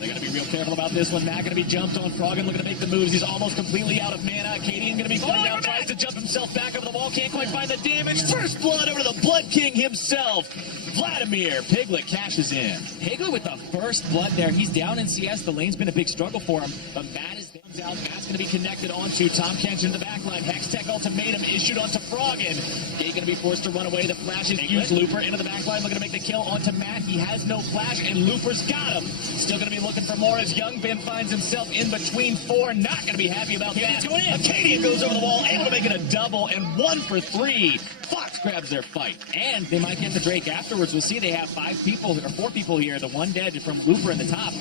They're going to be real careful about this one. Matt going to be jumped on. Froggen looking to make the moves. He's almost completely out of mana. 𝐠𝐸 going to be going down. Tries to jump himself back over the wall. Can't quite find the damage. First blood over to the Blood King himself. Vladimir. Piglet cashes in. Piglet with the first blood there. He's down in CS. The lane's been a big struggle for him. But Matt is out. Matt's going to be connected onto 𝐻𝐭𝐜𝐡 in the backline. Hextech ultimatum issued onto Froggen. 𝐠𝐸 going to be forced to run away. The flash is used. Looper into the backline. Looking to make the kill onto Matt. He has no flash, and Looper's got him. Still going to be looking for more as 𝑦𝐿CHEN finds himself in between four. Not going to be happy about that. It's going in. 𝐻𝐭𝐜tl goes over the wall, able to make it a double, and 1 for 3. Fox grabs their fight. And they might get the Drake afterwards. We'll see they have 5 people, or 4 people here. The one dead from Looper in the top.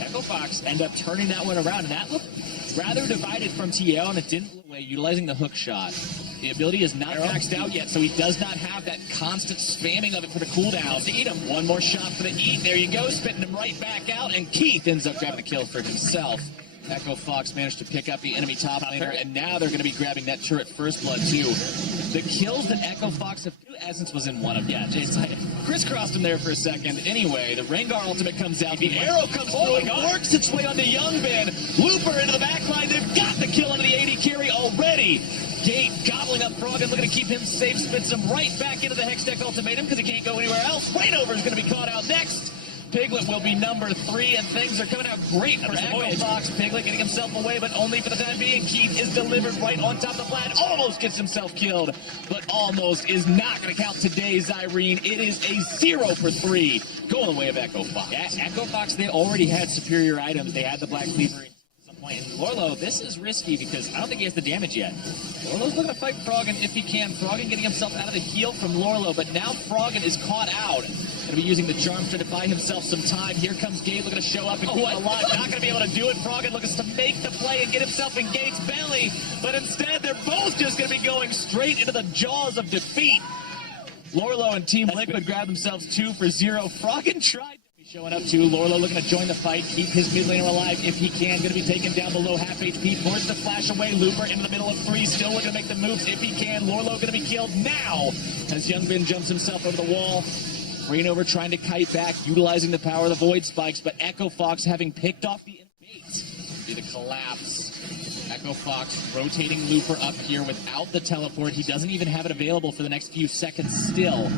Echo Fox end up turning that one around, and that looked rather divided from TL, and it didn't look away, utilizing the hook shot. The ability is not maxed out yet, so he does not have that constant spamming of it for the cooldown. To eat him. One more shot for the eat. There you go, spitting him right back out, and Keith ends up grabbing the kill for himself. Echo Fox managed to pick up the enemy top laner, and now they're going to be grabbing that turret first blood too. The kills that Echo Fox have, Essence was in one of them. Yeah, Jason crisscrossed him there for a second. Anyway, the Rengar ultimate comes out. The arrow comes through and works its way onto 𝐿CHEN. Looper into the backline. They've got the kill onto the AD carry already. Gate gobbling up Froggen, looking to keep him safe, spits him right back into the Hextech ultimatum because he can't go anywhere else. Rainover is going to be caught out next. Piglet will be number 3, and things are coming out great for Echo Fox. Piglet getting himself away, but only for the time being. Keith is delivered right on top of the flat. Almost gets himself killed, but almost is not going to count today's 𝐸. It is a 0 for 3 going the way of Echo Fox. Yeah, Echo Fox, they already had superior items. They had the Black Cleaver at some point. And Lorlo, this is risky because I don't think he has the damage yet. Lorlo's looking to fight Froggen if he can. Froggen getting himself out of the heal from Lorlo, but now Froggen is caught out. Going to be using the charms to buy himself some time. Here comes Gabe looking to show up and do a lot. Not going to be able to do it. Froggen looking to make the play and get himself in Gabe's belly. But instead, they're both just going to be going straight into the jaws of defeat. Lorlo and Team Liquid grab themselves 2 for 0. Froggen tried to be showing up too. Lorlo looking to join the fight, keep his mid laner alive if he can. Going to be taken down below half HP. Forced to flash away. Looper into the middle of 3. Still looking to make the moves if he can. Lorlo going to be killed now as 𝑦𝐿CHEN jumps himself over the wall. Rainover trying to kite back, utilizing the power of the Void Spikes, but Echo Fox having picked off the bait. Be the collapse. Echo Fox rotating Looper up here without the teleport. He doesn't even have it available for the next few seconds still.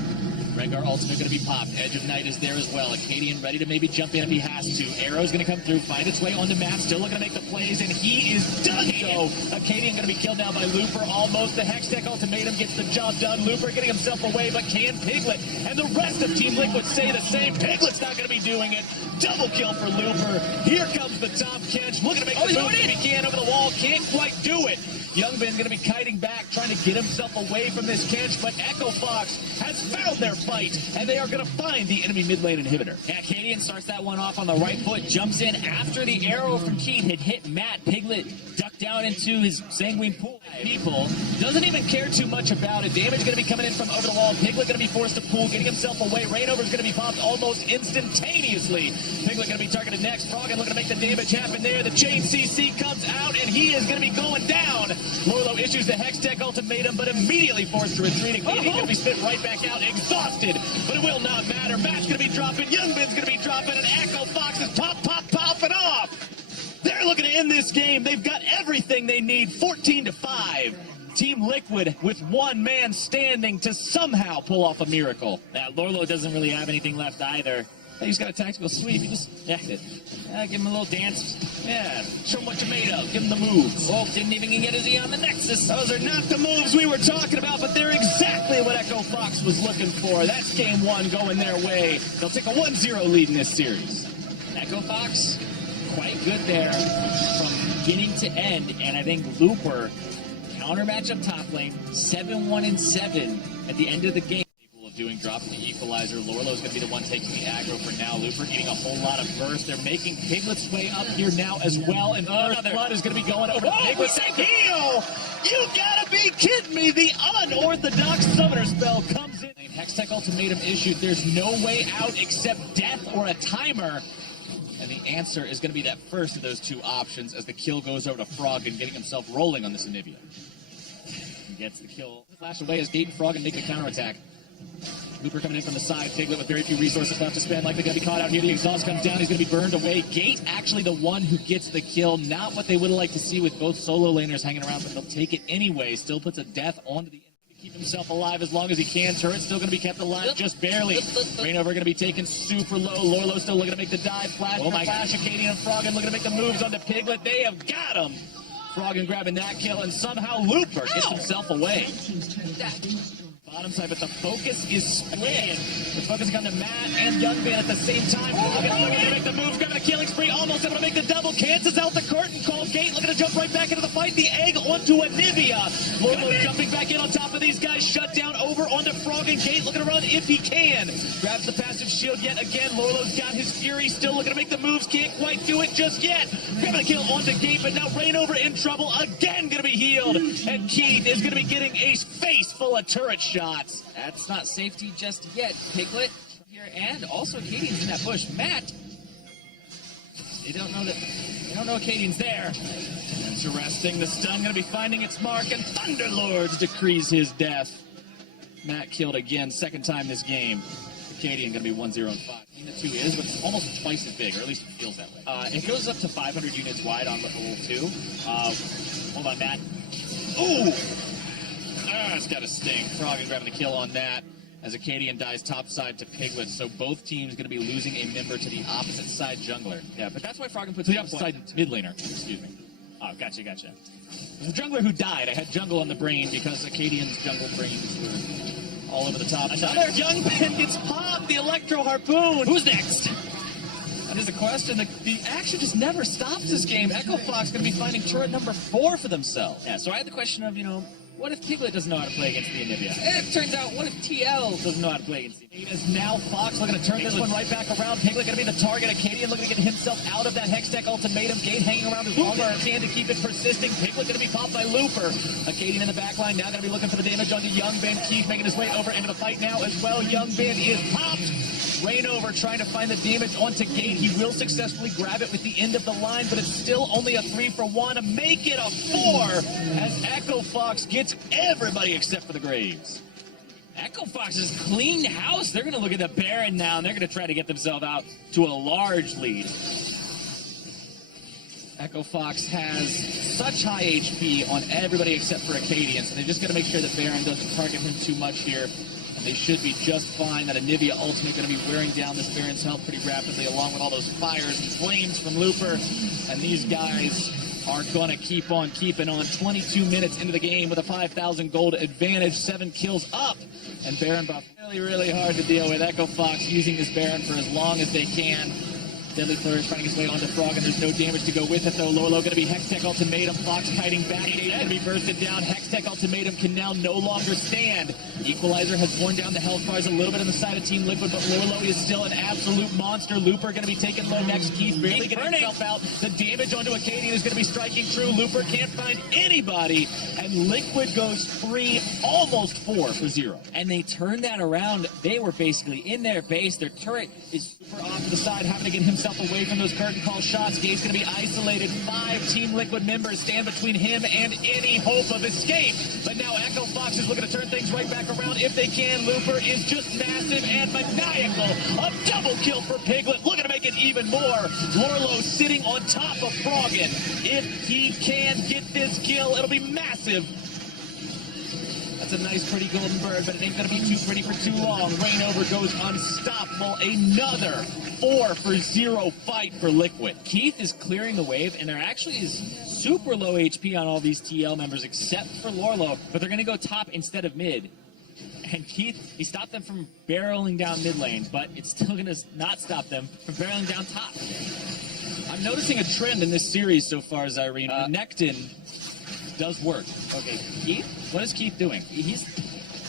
Rengar ultimate going to be popped. Edge of Night is there as well. 𝐿CHEN ready to maybe jump in if he has to. Arrow's going to come through, find its way onto Matt. Still looking to make the plays, and he is done so. 𝐿CHEN going to be killed now by Looper. Almost. The Hextech ultimatum gets the job done. Looper getting himself away, but can Piglet and the rest of Team Liquid say the same? Piglet's not going to be doing it. Double kill for Looper. Here comes the top catch. Looking to make the move if he can over the wall. Can't quite do it. 𝐿CHEN going to be kiting back, trying to get himself away from this catch, but Echo Fox has found their fight, and they are going to find the enemy mid lane inhibitor. Yeah, 𝐿CHEN starts that one off on the right foot, jumps in after the arrow from Keith had hit Matt. Piglet ducked down into his sanguine pool of people. Doesn't even care too much about it. Damage going to be coming in from over the wall. Piglet going to be forced to pool, getting himself away. Rainover's going to be popped almost instantaneously. Piglet going to be targeted next. Froggen looking to make the damage happen there. The chain CC comes out, and he is going to be going down. Lorlo issues the Hextech ultimatum, but immediately forced to retreat. 𝐿CHEN going to be spit right back out, exhausted, but it will not matter. Matt's going to be dropping, 𝐿CHEN's going to be dropping, and Echo Fox is popping off. They're looking to end this game. They've got everything they need. 14-5. Team Liquid with one man standing to somehow pull off a miracle. Now, Lorlo doesn't really have anything left either. He's got a tactical sweep. He just, give him a little dance. Yeah, show him what you're made of. Give him the moves. Oh, didn't even get his E on the Nexus. Those are not the moves we were talking about, but they're exactly what Echo Fox was looking for. That's game 1 going their way. They'll take a 1-0 lead in this series. Echo Fox, quite good there from beginning to end, and I think Looper, counter matchup top lane, 7-1-7 at the end of the game. Doing drop from the equalizer. Lorlo's going to be the one taking the aggro for now. Looper eating a whole lot of burst. They're making Piglet's way up here now as well, and first blood is going to be going over to Piglet's heal. You gotta be kidding me! The unorthodox summoner spell comes in. Hextech ultimatum issued. There's no way out except death or a timer. And the answer is going to be that first of those 2 options as the kill goes over to Froggen, getting himself rolling on this Anivia. He gets the kill. Flash away as Gate and Froggen make the counterattack. Looper coming in from the side. Piglet with very few resources left to spend. Likely going to be caught out here. The exhaust comes down. He's going to be burned away. Gate actually the one who gets the kill. Not what they would have liked to see with both solo laners hanging around, but they'll take it anyway. Still puts a death onto the keep himself alive as long as he can. Turret's still going to be kept alive just barely. Reignover going to be taken super low. Lorlo still looking to make the dive. Flash for Flash. 𝐻𝐻𝐾 and Froggen looking to make the moves onto Piglet. They have got him. Froggen grabbing that kill, and somehow Looper gets himself away. Bottom side, but the focus is split. They're focusing on the Matt and Youngban at the same time. Looking to make the moves, grabbing a killing spree, almost able to make the double. Cancels out the curtain call. Gate looking to jump right back into the fight. The egg onto 𝐻𝐻𝐾. Lorlo jumping back in on top of these guys. Shut down over onto Froggen. Gate looking to run if he can. Grabs the passive shield yet again. Lorlo's got his Fury, still looking to make the moves. Can't quite do it just yet. Grabbing a kill onto Gate, but now Reignover in trouble. Again going to be healed. And Keith is going to be getting a face full of turret shots. That's not safety just yet. Piglet here, and also 𝐻𝐻𝐾's in that bush. Matt, they don't know 𝐻𝐻𝐾's there. Interesting. The stun going to be finding its mark, and Thunderlords decrees his death. Matt killed again, second time this game. 𝐻𝐻𝐾 going to be 1-0-5. The 2 is, but it's almost twice as big, or at least it feels that way. It goes up to 500 units wide on level 2. Hold on, Matt. Ooh! It's got a sting. Froggen grabbing the kill on that as 𝐻𝐻𝐾 dies topside to Piglet. So both teams going to be losing a member to the opposite side jungler. Yeah, but that's why Froggen puts the opposite side mid laner. Excuse me. Oh, gotcha. The jungler who died. I had jungle on the brain because 𝐻𝐻𝐾's jungle brains were all over the top. Another Youngban gets popped. The Electro Harpoon. Who's next? That is a question. The action just never stops this game. 𝐻𝐻𝐾 going to be finding turret number 4 for themselves. Yeah, so I had the question of, what if Piglet doesn't know how to play against the 𝐻𝐻𝐾? And it turns out, what if TL doesn't know how to play against the 𝐻𝐻𝐾? It is now Fox looking to turn this one right back around. Piglet going to be the target. 𝐻𝐻𝐾 looking to get himself out of that Hextech ultimatum. Gate hanging around as long as he can to keep it persisting. Piglet going to be popped by Looper. 𝐻𝐻𝐾 in the back line now going to be looking for the damage onto Youngban. Keith making his way over into the fight now as well. Youngban is popped. Reignover trying to find the damage onto Gate. He will successfully grab it with the end of the line, but it's still only a 3-for-1. Make it a 4 as 𝐻𝐻𝐾 gets everybody except for the Graves. 𝐻𝐻𝐾 has cleaned house. They're going to look at the Baron now, and they're going to try to get themselves out to a large lead. 𝐻𝐻𝐾 has such high HP on everybody except for 𝐻𝐻𝐾, and so they're just going to make sure that Baron doesn't target him too much here. And they should be just fine. That 𝐻𝐻𝐾 ultimate going to be wearing down this Baron's health pretty rapidly, along with all those fires and flames from Looper. And these guys are going to keep on keeping on. 22 minutes into the game with a 5,000 gold advantage, 7 kills up. And Baron buff really hard to deal with. 𝐻𝐻𝐾 using this Baron for as long as they can. Deadly Flourish finding his way onto Froggen. There's no damage to go with it, though. Lorlo going to be 𝐻𝐻𝐾 ultimatum. Fox kiting back. Gate going to be bursted down. 𝐻𝐻𝐾 ultimatum can now no longer stand. Equalizer has worn down the health bars a little bit on the side of Team Liquid, but Lorlo is still an absolute monster. Looper going to be taken low next. Keith barely getting himself out. The damage onto 𝐻𝐻𝐾 is going to be striking true. Looper can't find anybody, and Liquid goes free, almost 4-for-0. And they turned that around. They were basically in their base. Their turret is super off to the side, having to get himself away from those curtain call shots. Gate's going to be isolated. 5 Team Liquid members stand between him and any hope of escape. But now 𝐻𝐻𝐾 is looking to turn things right back around if they can. Looper is just massive and maniacal. A double kill for Piglet, looking to make it even more. Lorlo sitting on top of Froggen. If he can get this kill, it'll be massive. That's a nice, pretty golden bird, but it ain't going to be too pretty for too long. Reignover goes unstoppable. Another 4-for-0 fight for Liquid. Keith is clearing the wave, and there actually is super low HP on all these TL members except for Lorlo, but they're going to go top instead of mid. And Keith, he stopped them from barreling down mid lane, but it's still going to not stop them from barreling down top. I'm noticing a trend in this series so far, 𝐸. Nectin does work. Okay, Keith? What is Keith doing? He's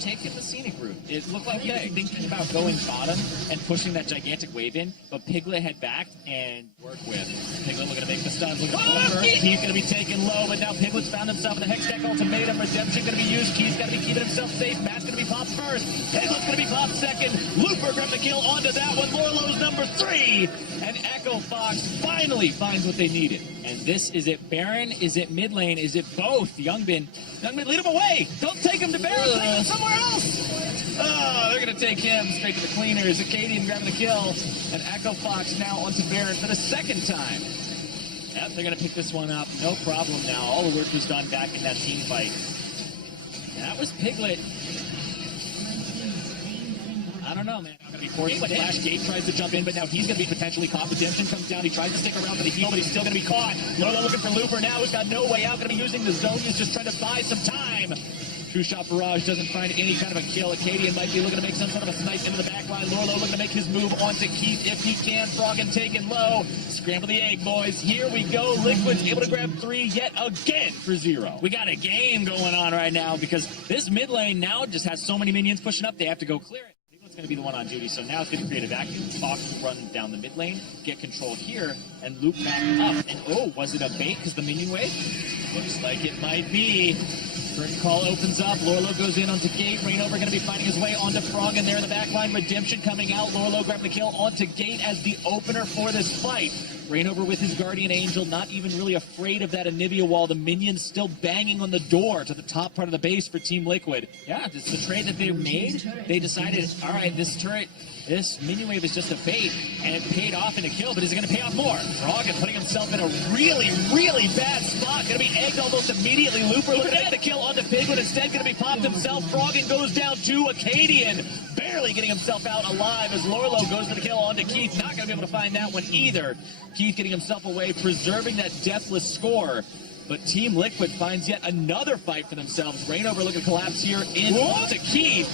taking the scenic route. It looked like he was thinking about going bottom and pushing that gigantic wave in, but Piglet had backed and worked with. Piglet looking to make the stuns. Look at the Keith going to be taken low, but now Piglet's found himself in the Hextech ultimatum. Redemption going to be used. Keith's got to be keeping himself safe. Matt's going to be popped first. Piglet's going to be popped second. Looper grabbed the kill onto that one. Lorlo's number 3. And 𝐤𝐿ChR finally finds what they needed. And this is it. Baron? Is it mid lane? Is it both? 𝑌𝐵IN, lead him away. Don't take him to Baron. Take him somewhere else. Oh, they're going to take him straight to the cleaners. 𝐤𝐿ChR grabbing the kill. And 𝐤𝐿ChR now onto Baron for the second time. Yep, they're going to pick this one up. No problem now. All the work was done back in that team fight. That was Piglet. I don't know, man. I'm going to be forced. Flash 𝐤𝐵 tries to jump in, but now he's going to be potentially caught. Redemption comes down. He tries to stick around for the heal, but he's still going to be caught. Lorlo looking for Looper now. He's got no way out. Going to be using the zone. He's just trying to buy some time. True Shot Barrage doesn't find any kind of a kill. 𝐤𝐿ChR might be looking to make some sort of a snipe into the back line. Lorlo looking to make his move onto Keith if he can. Froggen taken low. Scramble the egg, boys. Here we go. Liquid's able to grab 3 yet again for 0. We got a game going on right now because this mid lane now just has so many minions pushing up. They have to go clear it. It's going to be the one on duty, so now it's going to create a vacuum. Fox will run down the mid lane, get control here, and loop back up. And oh, was it a bait because the minion wave? Looks like it might be. Curtain call opens up. Lorlo goes in onto 𝐤𝐵. Reignover going to be finding his way onto Froggen there in the back line. Redemption coming out. Lorlo grabbing the kill onto 𝐤𝐵 as the opener for this fight. Reignover with his Guardian Angel, not even really afraid of that Anivia wall. The minions still banging on the door to the top part of the base for Team Liquid. Yeah, it's the trade that they made. They decided, all right, this turret, this minion wave is just a bait, and it paid off in a kill, but is it going to pay off more? Froggen putting himself in a really, really bad spot. Going to be egged almost immediately. Looper looking at the kill onto Piglet. Instead, going to be popped himself. Froggen goes down to 𝐤𝐿ChR. Barely getting himself out alive as Lorlo goes for the kill onto Keith. Not going to be able to find that one either. Keith getting himself away, preserving that deathless score. But Team Liquid finds yet another fight for themselves. Reignover looking to collapse here into Keith.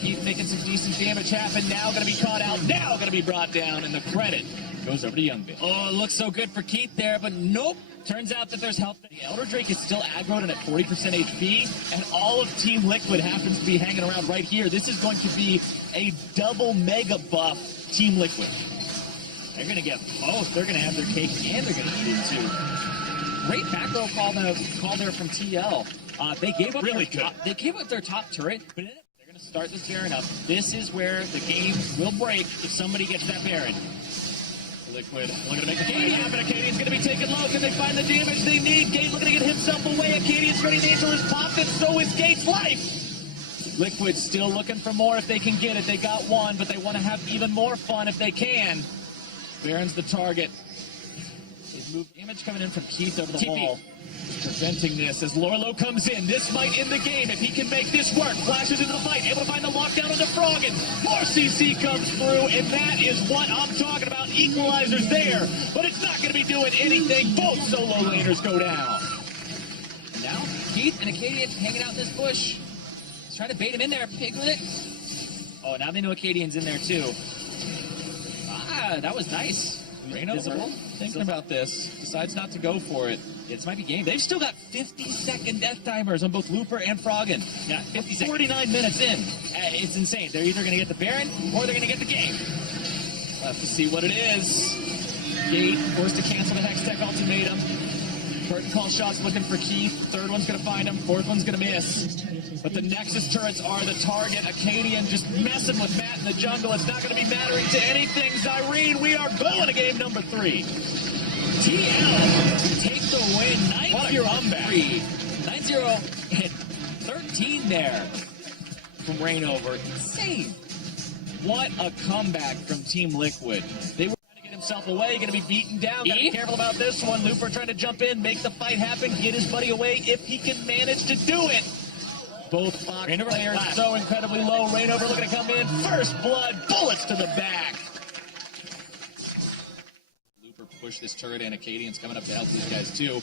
Keith making some decent damage happen. Now going to be caught out. Now going to be brought down. And the credit goes over to 𝐷𝐵IN. Oh, it looks so good for Keith there, but nope. Turns out that there's help. The Elder Drake is still aggroed and at 40% HP, and all of Team Liquid happens to be hanging around right here. This is going to be a double mega buff Team Liquid. They're going to get both. They're going to have their cake and they're going to eat it too. Great back row call there from TL. They gave up really good. They gave up their top turret, but they're going to start this Baron up. This is where the game will break if somebody gets that Baron. Liquid looking to make the fight happen. 𝐤𝐿ChR's going to be taken low. Can they find the damage they need? 𝐤𝐵 looking to get himself away. 𝐤𝐿ChR's Guardian Angel is popped, and so is 𝐤𝐵's life. Liquid still looking for more if they can get it. They got one, but they want to have even more fun if they can. Baron's the target. His move damage coming in from Keith over the wall. Preventing this as Lorlo comes in. This might end the game if he can make this work. Flashes into the fight, able to find the lockdown on the Froggen. More CC comes through, and that is what I'm talking about. Equalizers there, but it's not going to be doing anything. Both solo laners go down. And now Keith and 𝐤𝐿ChR hanging out in this bush. He's trying to bait him in there. Piglet. Oh, now they know 𝐤𝐿ChR's in there too. Ah, that was nice. Reignover, thinking about this, decides not to go for it. This might be game. They've still got 50-second death timers on both Looper and Froggen. Yeah, 50 seconds. 49 minutes in. It's insane. They're either going to get the Baron or they're going to get the game. We'll have to see what it is. 𝐤𝐵 forced to cancel the Hextech ultimatum. Curtain call shots looking for Keith. Third one's going to find him. Fourth one's going to miss. But the Nexus turrets are the target. 𝐤𝐿ChR just messing with Matt in the jungle. It's not going to be mattering to anything. 𝐸, we are going to game number 3. TL take the win. 9-0-3. 9-0 and 13 there from Reignover. Insane. What a comeback from Team Liquid. They were trying to get himself away, going to be beaten down. Got to be careful about this one. Looper trying to jump in, make the fight happen, get his buddy away if he can manage to do it. Both Fox players so incredibly low. Reignover looking to come in. First blood, bullets to the back. Looper pushed this turret, and 𝐤𝐿ChR's coming up to help these guys too.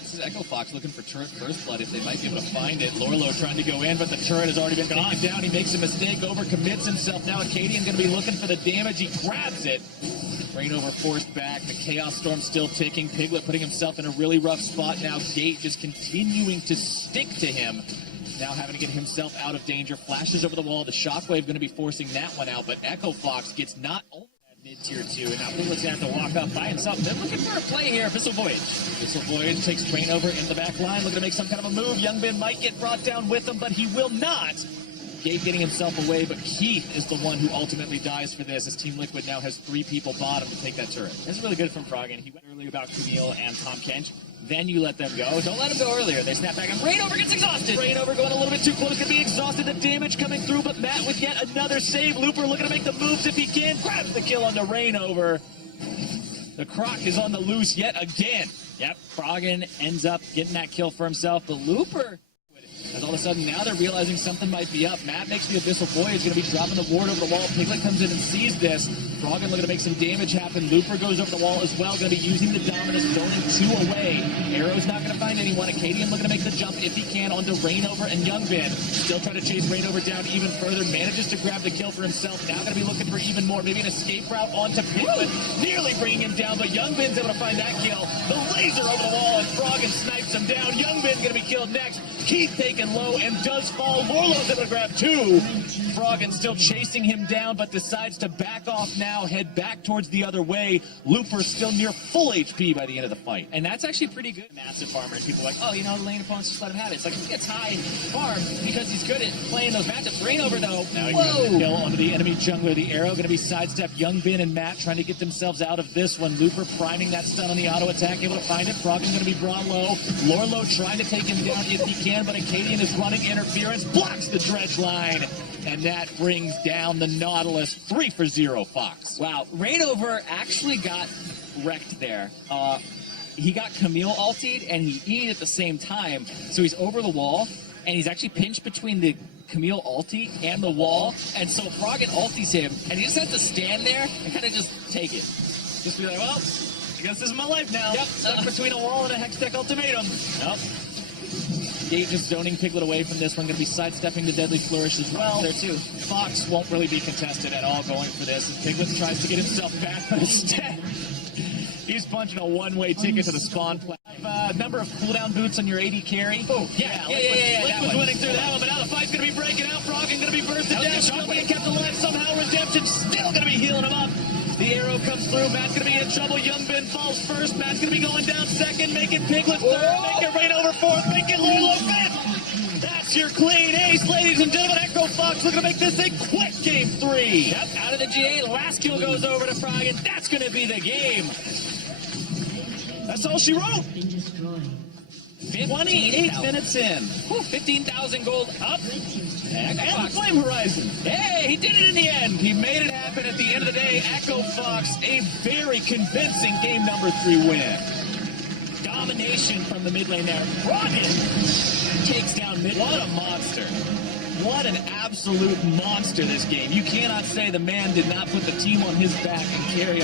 This is 𝐤𝐿ChR looking for turret first blood if they might be able to find it. Lorlo trying to go in, but the turret has already been gone down. He makes a mistake, overcommits himself. Now 𝐤𝐿ChR's going to be looking for the damage. He grabs it. Reignover forced back. The Chaos Storm still ticking. Piglet putting himself in a really rough spot now. 𝐤𝐵 just continuing to stick to him. Now having to get himself out of danger. Flashes over the wall. The Shockwave going to be forcing that one out, but 𝐤𝐿ChR gets not only Mid-tier 2, and now Piglet's going to have to walk up by himself. They're looking for a play here. 𝐵𝑖𝑠𝐴𝐵𝑜𝑦 takes Rain over in the back line, looking to make some kind of a move. 𝑌𝐻𝐵IN might get brought down with him, but he will not. Gabe getting himself away, but 𝐾𝐻 is the one who ultimately dies for this, as Team Liquid now has 3 people bottom to take that turret. This is really good from Froggen. He went earlier about Camille and 𝐻𝐿. Then you let them go. Don't let them go earlier. They snap back, and Rainover gets exhausted. Rainover going a little bit too close to be exhausted. The damage coming through, but Matt with yet another save. Looper looking to make the moves if he can. Grabs the kill onto Rainover. The Croc is on the loose yet again. Yep, Froggen ends up getting that kill for himself. The Looper, as all of a sudden now they're realizing something might be up. Matt makes the Abyssal Voyage, going to be dropping the ward over the wall. Piglet comes in and sees this. Froggen looking to make some damage happen. Looper goes over the wall as well, going to be using the Dominus, zoning 2 away. Arrow's not going to find anyone. 𝐻𝐿 looking to make the jump if he can onto Rainover and 𝑌𝐻𝐵IN. Still trying to chase Rainover down even further. Manages to grab the kill for himself. Now going to be looking for even more. Maybe an escape route onto Piglet. Nearly bringing him down, but 𝑌𝐻𝐵IN's able to find that kill. The laser over the wall, and Froggen snipes him down. 𝑌𝐻𝐵IN's going to be killed next. 𝐻𝐻 taken low and does fall. Lorlo's able to grab 2. Froggen still chasing him down, but decides to back off now, head back towards the other way. Looper still near full HP by the end of the fight. And that's actually pretty good. Massive farmers. People are like, oh, you know, the lane opponents just let him have it. It's like, he gets high farm because he's good at playing those matchups. Rainover, though. Now he gets the kill onto the enemy jungler. The arrow going to be sidestepped. 𝑌𝐻𝐵IN and Matt trying to get themselves out of this one. Looper priming that stun on the auto attack, able to find it. Froggen's going to be brought low. Lorlo trying to take him down if he can, but 𝐻𝐿 is running interference, blocks the dredge line. And that brings down the Nautilus. 3 for 0, Fox. Wow, Rainover actually got wrecked there. He got Camille ultied, and he E'd at the same time. So he's over the wall, and he's actually pinched between the Camille ulti and the wall. And so Froggen ultis him, and he just has to stand there and kind of just take it. Just be like, well, I guess this is my life now. Yep, stuck between a wall and a Hextech ultimatum. Yep. 𝐻𝐿 just zoning Piglet away from this one. Going to be sidestepping the Deadly Flourish as well. There too. Fox won't really be contested at all going for this. And Piglet tries to get himself back, but instead he's punching a one-way ticket to the spawn play. Number of cooldown boots on your AD carry. Oh, yeah. Liquid's winning through that one, but now the fight's going to be breaking out. Froggen going to be bursted down. Shockwave kept alive somehow. Redemption still going to be healing him up. The arrow comes through. Matt's going to be in trouble. 𝑌𝐻𝐵IN falls first. Matt's going to be going down second, making Piglet third, making Rainover fourth, making Lorlo fifth. That's your clean ace, ladies and gentlemen. Echo Fox looking to make this a quick game 3. Yep, out of the GA. Last kill goes over to Froggen. That's going to be the game. That's all she wrote. 28 minutes in. 15,000 gold up. And the Flame Horizon. Hey, he did it in the end. He made it happen at the end of the day. Echo Fox, a very convincing game number 3 win. Domination from the mid lane there. Froggen takes down mid. What a monster. What an absolute monster this game. You cannot say the man did not put the team on his back and carry